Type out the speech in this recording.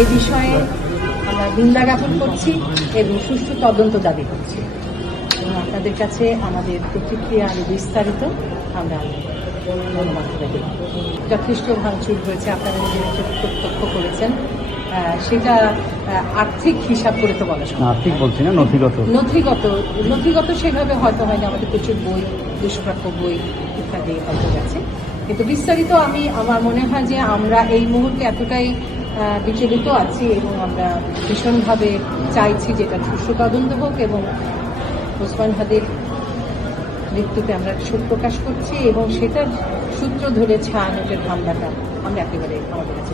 এই বিষয়ে আমরা নিন্দা জ্ঞাপন করছি এবং সুষ্ঠু তদন্ত দাবি করছি এবং আপনাদের কাছে আমাদের প্রতিক্রিয়া আরো বিস্তারিত আমরা গণমাধ্যমে দেব। যথেষ্ট ভাঙচুর হয়েছে, আপনারা নিজেরা প্রত্যক্ষ করেছেন। সেটা আর্থিক হিসাব করে তো বলা সম্ভব। আর্থিক বলছি না, নথিগত সেভাবে হয়তো হয়নি। আমাদের প্রচুর বই, দুষ্প্রাপ্য বই ইত্যাদি হয়তো গেছে, কিন্তু বিস্তারিত আমার মনে হয় যে আমরা এই মুহূর্তে এতটাই বিচলিত আছি এবং আমরা ভীষণভাবে চাইছি যেটা সুষ্ঠু তদন্ত হোক এবং ওসমান হাদির মৃত্যুতে আমরা শোক প্রকাশ করছি এবং সেটার সূত্র ধরে ছায়ানটের হামলাটা আমরা একেবারে আমাদের কাছে